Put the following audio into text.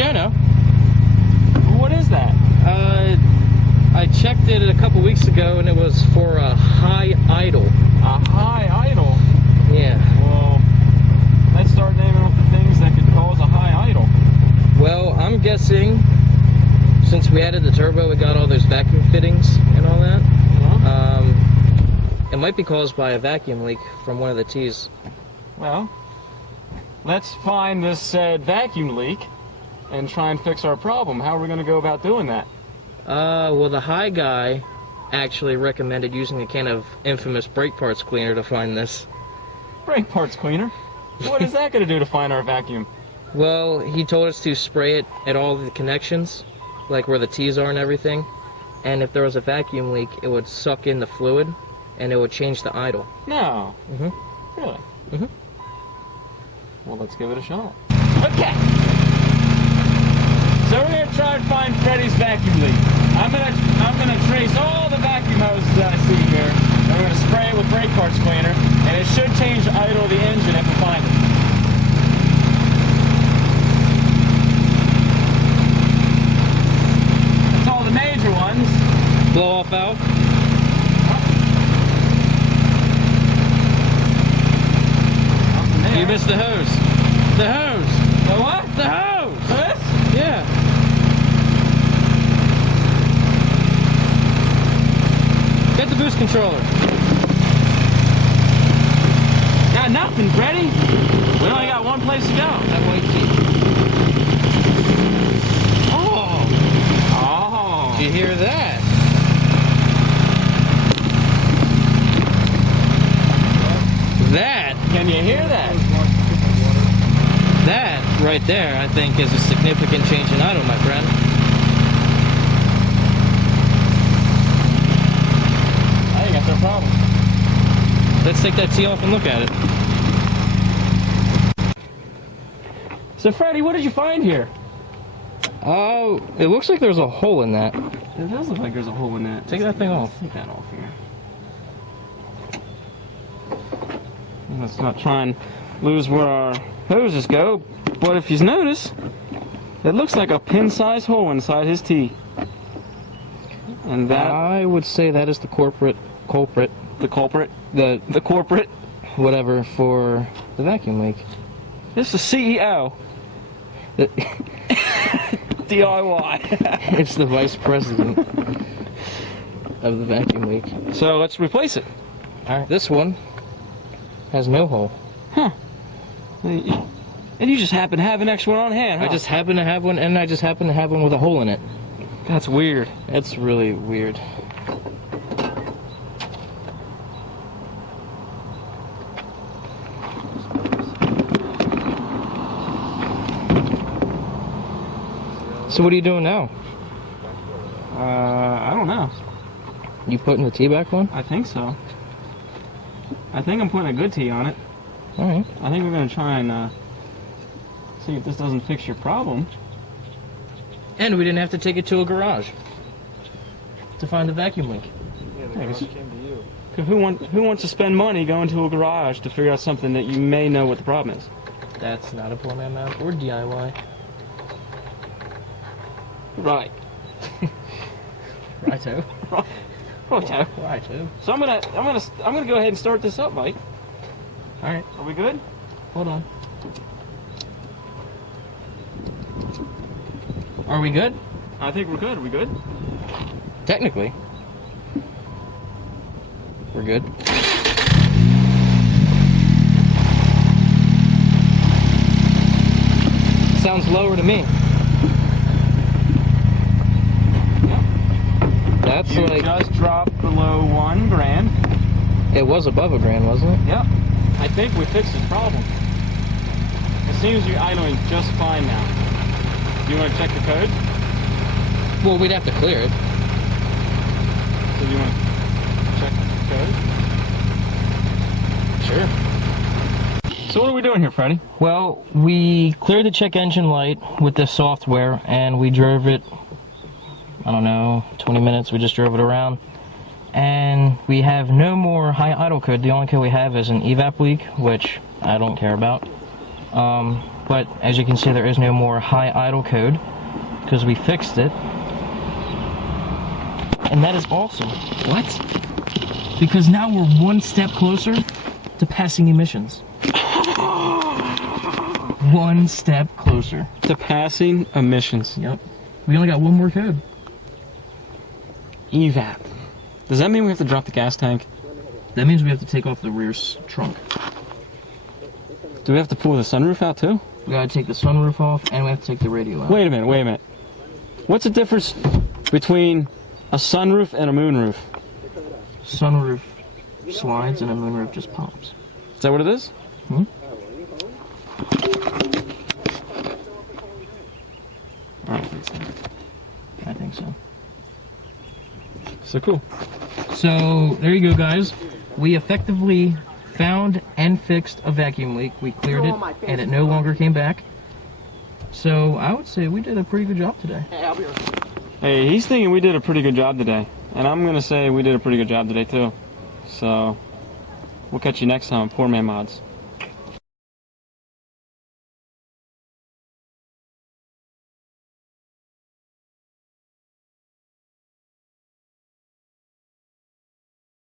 Yeah, I know. What is that? I checked it a couple weeks ago, and it was for a high idle. A high idle? Yeah. Well, let's start naming off the things that could cause a high idle. Well, I'm guessing, since we added the turbo, we got all those vacuum fittings and all that. It might be caused by a vacuum leak from one of the T's. Well, let's find this said vacuum leak and try and fix our problem. How are we going to go about doing that? Well, the high guy actually recommended using a can of infamous brake parts cleaner to find this. Brake parts cleaner? What is that going to do to find our vacuum? Well, he told us to spray it at all the connections, like where the T's are and everything, and if there was a vacuum leak, it would suck in the fluid, and it would change the idle. No. Mm-hmm. Really? Mm-hmm. Well, let's give it a shot. Okay. So we're gonna try and find Freddy's vacuum leak. I'm gonna trace all the vacuum hoses that I see here, and we're gonna spray it with brake parts cleaner, and it should change the idle of the engine if we find it. That's all the major ones. Blow off valve. You missed the hose. The hose. The what? The hose. This? Yeah. Get the boost controller. Got nothing, Freddy. We only got one place to go. That white key. Oh. Oh. Did you hear that? That. Can you hear that? That right there, I think, is a significant change in idle, my friend. I think that's our problem. Let's take that T off and look at it. So, Freddy, what did you find here? Oh, it looks like there's a hole in that. It does look like there's a hole in that. Take that thing off. Take that off here. Let's not try and lose where our hoses go, but if you notice, it looks like a pin-sized hole inside his T. And that... I would say that is the culprit. The culprit? The corporate? Whatever, for the vacuum leak. This is CEO. DIY. It's the vice president of the vacuum leak. So let's replace it. Alright, this one has no hole. Huh. And you just happen to have an extra one on hand, huh? I just happen to have one, and I just happen to have one with a hole in it. That's weird. That's really weird. So what are you doing now? I don't know. You putting the T back on? I think so. I think I'm putting a good T on it. Alright. I think we're going to try and see if this doesn't fix your problem. And we didn't have to take it to a garage to find the vacuum leak. Yeah, the garage came to you. 'Cause who wants to spend money going to a garage to figure out something that you may know what the problem is? That's not a poor man map or DIY. Right. Righto. Righto. Righto. So I'm gonna go ahead and start this up, Mike. Alright. Are we good? Hold on. Are we good? I think we're good. Are we good? Technically. We're good. Sounds lower to me. That's You like... just dropped below $1 grand. It was above $1,000, wasn't it? Yep. I think we fixed this problem. It seems you're idling just fine now. Do you want to check the code? Well, we'd have to clear it. So do you want to check the code? Sure. So what are we doing here, Freddy? Well, we cleared the check engine light with this software, and we drove it, I don't know, 20 minutes. We just drove it around. And we have no more high idle code. The only code we have is an evap leak, which I don't care about. But as you can see, there is no more high idle code because we fixed it. And that is awesome. What? Because now we're one step closer to passing emissions. One step closer. To passing emissions. Yep. We only got one more code. EVAP. Does that mean we have to drop the gas tank? That means we have to take off the rear trunk. Do we have to pull the sunroof out too? We gotta take the sunroof off and we have to take the radio out. Wait a minute. What's the difference between a sunroof and a moonroof? Sunroof slides and a moonroof just pops. Is that what it is? Hmm? I don't think so. I think so. So cool. So, there you go, guys. We effectively found and fixed a vacuum leak. We cleared it, and it no longer came back. So, I would say we did a pretty good job today. Hey, he's thinking we did a pretty good job today. And I'm going to say we did a pretty good job today, too. So, we'll catch you next time on Poor Man Mods.